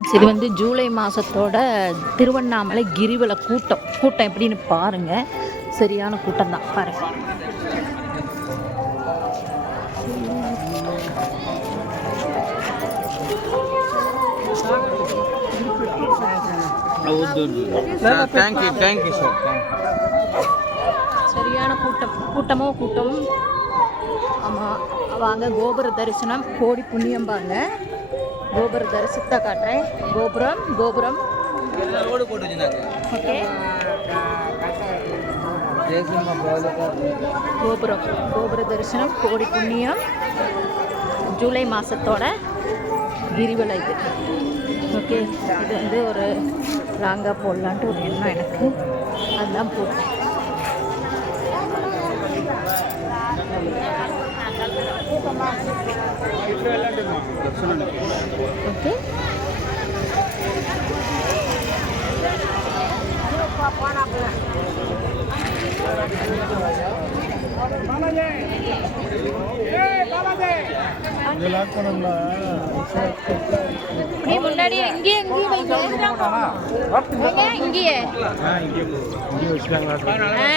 இது வந்து ஜூலை மாதத்தோட திருவண்ணாமலை கிரிவல கூட்டம். கூட்டம் எப்படின்னு பாருங்க. சரியான கூட்டம் தான். பாருங்க. தேங்க்யூ தேங்க்யூ சார் சரியான கூட்டம். கூட்டமோ கூட்டம் ஆமாம் வாங்க கோபுர தரிசனம். கோடி புண்ணியம்பாங்க கோபுர தரிசனத்தை காட்டுறேன். கோபுரம் கோபுரம். Road okay. கோபுரம் கோபுர தரிசனம் கோடி புண்ணியம். ஜூலை மாதத்தோட கிரிவலை இது. ஓகே. இது வந்து ஒரு லாங்காக போடலான்ட்டு ஒரு எண்ணம் எனக்கு. அதுதான் போட்டு ஓகே நீ முன்னாடி இங்கேயே இங்கேயே வைங்க வைங்க இங்கேயே ஆ.